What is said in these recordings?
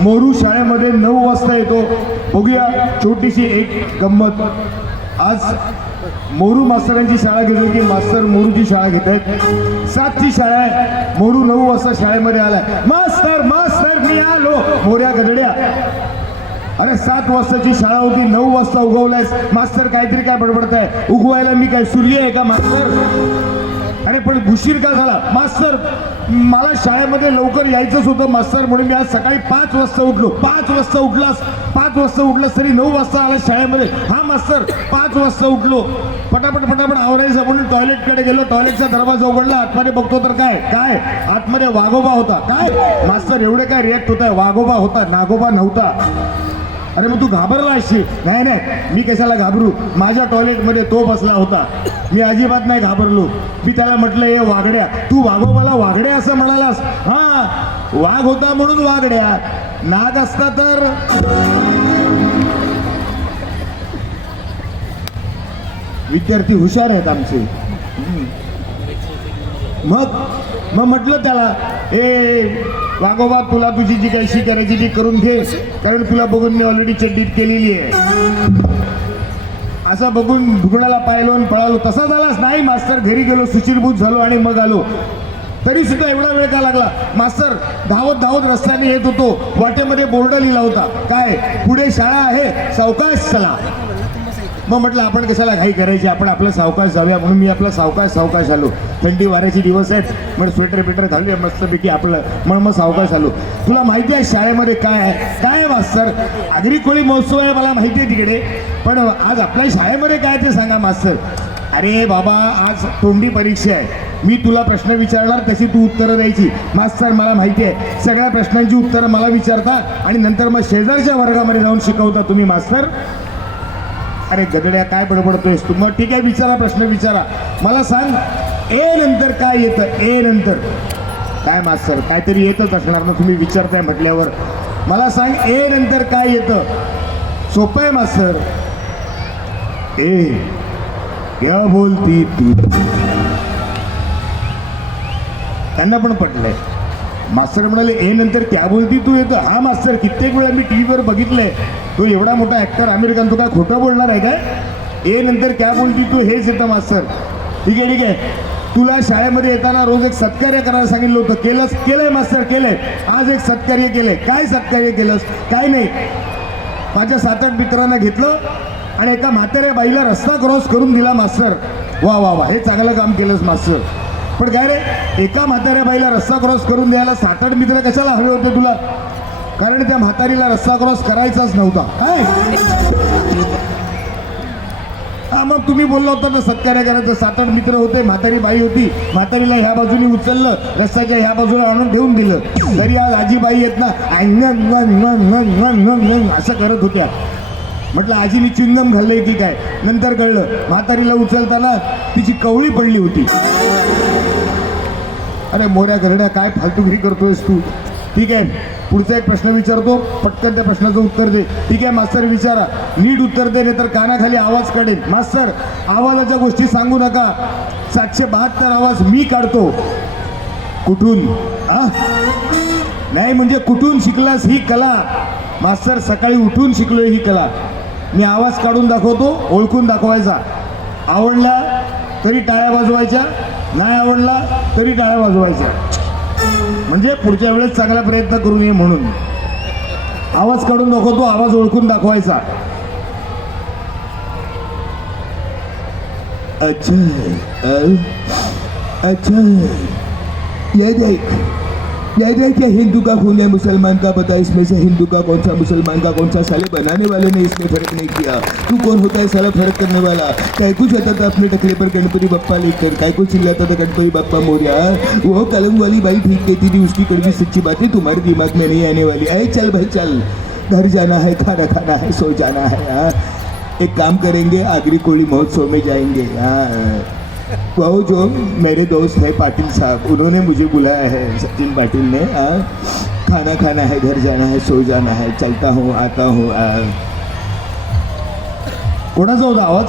मोरू शाळेमध्ये नऊ वाजता येतो. बघूया छोटीशी एक गंमत. आज मोरू मास्तरांची शाळा घेतली की मास्तर मोरूची शाळा घेत आहेत. सातची शाळा आहे. मोरू नऊ वाजता शाळेमध्ये आलाय. मास्तर मास्तर मी आलो. मोऱ्या गदड्या. अरे सात वाजताची शाळा होती. नऊ वाजता उगवलायस. मास्तर काहीतरी काय बडबडताय? उगवायला मी काय सूर्य आहे का मास्तर? अरे पण उशीर का झाला? मास्तर मला शाळेमध्ये लवकर यायचंच होतं मास्तर म्हणून मी आज सकाळी पाच वाजता उठलो. पाच वाजता उठलास पाच वाजता उठलास तरी नऊ वाजता आला शाळेमध्ये. हा मास्तर पाच वाजता उठलो. पटापट पटापट आवडायचं म्हणून टॉयलेटकडे गेलो. टॉयलेटचा दरवाजा उघडला. आतमध्ये बघतो तर काय? काय? आतमध्ये वाघोबा होता. काय? मास्तर एवढे काय रिॲक्ट होत आहे वाघोबा होता नागोबा नव्हता. अरे मग तू घाबरला असशील. नाही नाही. मी कशाला घाबरू? माझ्या टॉयलेटमध्ये तो बसला होता. मी अजिबात नाही घाबरलो. मी त्याला म्हटलं हे वागड्या तू वाघोबाला वागड्या असं म्हणालास. हा वाघ होता म्हणून वागड्या नाग असता तर. विद्यार्थी हुशार आहेत आमचे. मग मग म्हटलं त्याला ए वाघोबा तुला तुझी जी काही शी करायची ती करून घे. कारण तुला बघून मी ऑलरेडी चड्डीत केलेली आहे. असं बघून भुगडाला पाहिलो आणि पळालो. तसा झालाच नाही मास्तर. घरी गेलो सुचिरभूत झालो आणि मग आलो. तरी सुद्धा एवढा वेळ का लागला? मास्तर धावत धावत रस्त्याने येत होतो. वाटेमध्ये बोर्ड लिहिला होता. काय? पुढे शाळा आहे. सावकाश चला. मग म्हटलं आपण कशाला घाई करायची? आपण आपलं सावकाश जाऊया म्हणून मी आपला सावकाश सावकाश आलो. थंडी वाऱ्याचे दिवस आहेत. मग स्वेटर बिटर घालूया मस्तपैकी आपलं. मग मग सावकाश आलो. तुला माहिती आहे शाळेमध्ये काय आहे? काय आहे मास्तर? आगरी कोळी महोत्सव आहे मला माहिती आहे तिकडे. पण आज आपल्या शाळेमध्ये काय ते सांगा मास्तर. अरे बाबा आज तोंडी परीक्षा आहे. मी तुला प्रश्न विचारणार तशी तू उत्तरं द्यायची. मास्तर मला माहिती आहे. सगळ्या प्रश्नांची उत्तरं मला विचारता आणि नंतर मग शेजारच्या वर्गामध्ये जाऊन शिकवता तुम्ही मास्तर. अरे गदड्या काय बडबडतोयस? तू मग ठीक आहे विचारा प्रश्न विचारा. मला सांग ए नंतर काय येतं? ए नंतर. काय मास्तर काहीतरी येतच असणार ना तुम्ही विचारताय म्हटल्यावर. मला सांग ए नंतर काय येतं? सोपं आहे मास्तर. ए क्या बोलती तू? त्यांना पण पटलंय. मास्तर म्हणाले ए नंतर क्या बोलती तू येतं. हा मास्तर कित्येक वेळा मी टी व्हीवर बघितलंय. तो एवढा मोठा ॲक्टर आमिर खान तो काय खोटं बोलणार आहे काय? ए नंतर क्या बोलती तू हेच येतं मास्तर. ठीक आहे ठीक आहे. तुला शाळेमध्ये येताना रोज एक सत्कार्य करायला सांगितलं होतं. केलंस? केलंय मास्तर केलंय. आज एक सत्कार्य केलंय. काय सत्कार्य केलंस? काय नाही. माझ्या सात आठ मित्रांना घेतलं आणि एका म्हाताऱ्या बाईला रस्ता क्रॉस करून दिला मास्तर. वा वा वा. हे चांगलं काम केलंस मास्तर. पण काय रे? एका म्हाताऱ्या बाईला रस्ता क्रॉस करून द्यायला सात आठ मित्र कशाला हवे होते तुला? कारण त्या म्हातारीला रस्ता क्रॉस करायचाच नव्हता. काय हा मग तुम्ही बोलला होता ना सत्कार्य करायचं सात आठ मित्र होते म्हातारी बाई होती. म्हातारीला ह्या बाजूने उचललं रस्त्याच्या ह्या बाजूला आणून ठेवून दिलं. तरी आज आजीबाई येत ना असं करत होत्या. म्हटलं आजीने चिंगम घाललंय की काय? नंतर कळलं म्हातारीला उचलताना तिची कवळी पडली होती. अरे मोऱ्या घरड्या काय फालतूगिरी करतोयस तू? ठीक आहे पुढचा एक प्रश्न विचारतो पटकन त्या प्रश्नाचं उत्तर दे. ठीक आहे मास्तर विचारा. नीट उत्तर दे नाही तर कानाखाली आवाज काढेल मास्तर आवाजाच्या गोष्टी सांगू नका. सातशे बहात्तर आवाज मी काढतो. कुठून? आ? नाही म्हणजे कुठून शिकलास ही कला? मास्तर सकाळी उठून शिकलोय ही कला. मी आवाज काढून दाखवतो ओळखून दाखवायचा. आवडला तरी टाळ्या वाजवायच्या. नाही आवडला तरी टाळ्या वाजवायच्या. म्हणजे पुढच्या वेळेस चांगला प्रयत्न करू नये म्हणून. आवाज काढून दाखवतो आवाज ओळखून दाखवायचा. अच्छा अच्छा ये देख. ये देख ये हिंदू का खून है, मुसलमान का पता इसमें से हिंदू का कौन सा, मुसलमान का कौन सा साले बनाने वाले ने इसमें फ़र्क नहीं किया। तू कौन होता है साला फ़र्क करने वाला? काय कुछ आता था अपने टकले पर गणपति बप्पा लेकर काय कुछ चिल्लाता था गणपति बप्पा मोरिया वो कलम वाली भाई ठीक कहती थी, उसकी कड़वी सच्ची बातें तुम्हारे दिमाग में नहीं आने वाली। अरे चल भाई, चल। घर जाना है, खाना खाना है, सो जाना है हाँ एक काम करेंगे, आगरी कोड़ी महोत्सव में जाएँगे हाँ भाऊ जो मेरे दोस्त है पाटिल साहब उन्होंने मुझे बुलाया है सचिन पाटिल ने आ, खाना खाना है घर जाना है सो जाना है चलता हूँ आता हूँ हाँ। कोणाचा होता आवाज?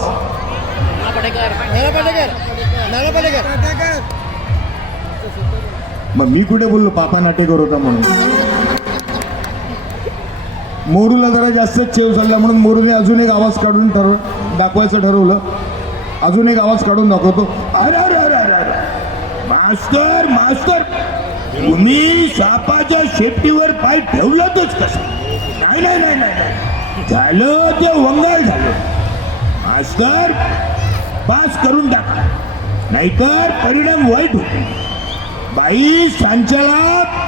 मग मी कुठे बोललो? पापा नाटेकर होता म्हणून. मोरूला जरा जास्तच चेव चालला म्हणून मोरूने अजून एक आवाज काढून ठरव दाखवायचं ठरवलं. अजून एक आवाज काढून दाखवतो. अरे अरे अरे अरे अरे. मास्तर मास्तर. तुम्ही सापाच्या शेपटीवर पाय ठेवलातच कसं? नाही नाही नाही नाही झालं ते वंगाळ झालं. मास्तर पास करून टाका नाहीतर परिणाम वाईट होतो. बाई संचालक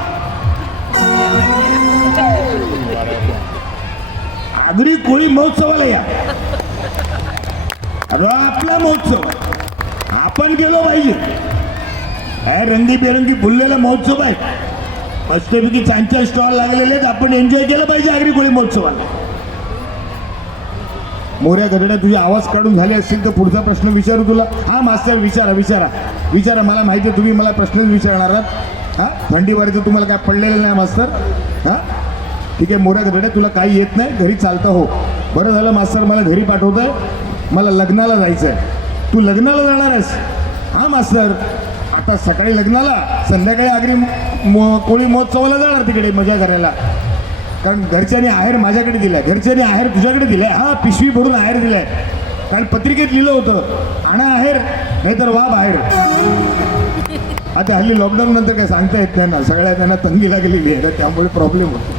आगरी कोळी महोत्सवाला या. आपला महोत्सव. आपण गेलो पाहिजे. काय रंगीबेरंगी फुललेला महोत्सव आहे? मस्तपैकी चांच्या स्टॉल लागलेले आहेत. आपण एन्जॉय केलं पाहिजे आगरी कोळी महोत्सवाला. मोऱ्या गडड्या तुझे आवाज काढून झाले असतील तर पुढचा प्रश्न विचारू तुला. हा मास्तर विचारा विचारा. विचारा मला माहिती आहे तुम्ही मला प्रश्नच विचारणार आहात. हा थंडी वारीचं तुम्हाला काय पडलेलं नाही मास्तर. हा? ठीक आहे मोऱ्या गडड्या तुला काही येत नाही. घरी चालतं हो. बरं झालं मास्तर मला घरी पाठवत आहे मला लग्नाला जायचं आहे तू लग्नाला जाणार आहेस. हा मास्तर. आता सकाळी लग्नाला संध्याकाळी आगरी मो कोळी महोत्सवाला जाणार तिकडे मजा करायला कारण घरच्यांनी आहेर माझ्याकडे दिलाय. घरच्यांनी आहेर तुझ्याकडे दिलाय. हा पिशवी भरून आहेर दिलाय. कारण पत्रिकेत लिहिलं होतं आणा आहेर नाही तर वा बाहेर. आता हल्ली लॉकडाऊन नंतर काय सांगता येत नाही ना. सगळ्या त्यांना तंगी लागलेली आहे. तर त्यामुळे प्रॉब्लेम होतो.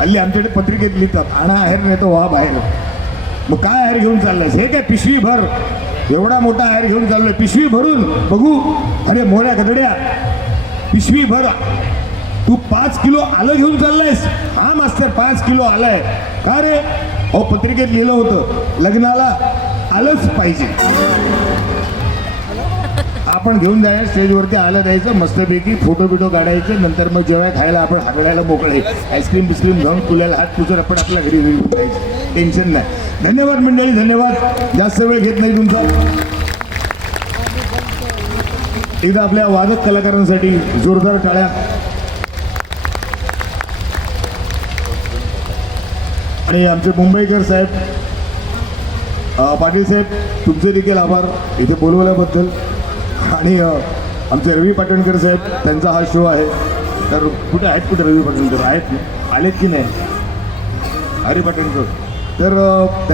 हल्ली आमच्याकडे पत्रिकेत लिहितात आणा आहेर नाही तर वा बाहेर. मग काय आहेर घेऊन चाललायस? हे काय पिशवी भर एवढा मोठा आहेर घेऊन चाललोय. पिशवी भरून बघू. अरे मोऱ्या गदड्या. पिशवी भर तू पाच किलो आलं घेऊन चाललायस. हा मास्तर पाच किलो आलंय. का रे? अहो पत्रिकेत लिहिलं होतं लग्नाला आलंच पाहिजे. आपण घेऊन जायचं स्टेजवरती आलं द्यायचं. मस्तपैकी फोटो बिटो काढायचे. नंतर मग जेव्हा खायला आपण हागडायला मोकळे. आईस्क्रीम बिस्क्रीम घेऊन फुलायला हात पुसत आपण आपल्या घरी घरी जायचं टेन्शन नाही. धन्यवाद मंडळी. धन्यवाद. जास्त वेळ घेत नाही तुमचा. एकदा आपल्या वादक कलाकारांसाठी जोरदार टाळ्या. आणि आमचे मुंबईकर साहेब पाटील साहेब तुमचे देखील आभार. इथे बोलवल्याबद्दल. आणि आमचे रवी पाटणकर साहेब त्यांचा हा शो आहे. तर कुठे आहेत कुठे रवी पाटणकर? आहेत आलेत की नाही? हरी पाटणकर. तर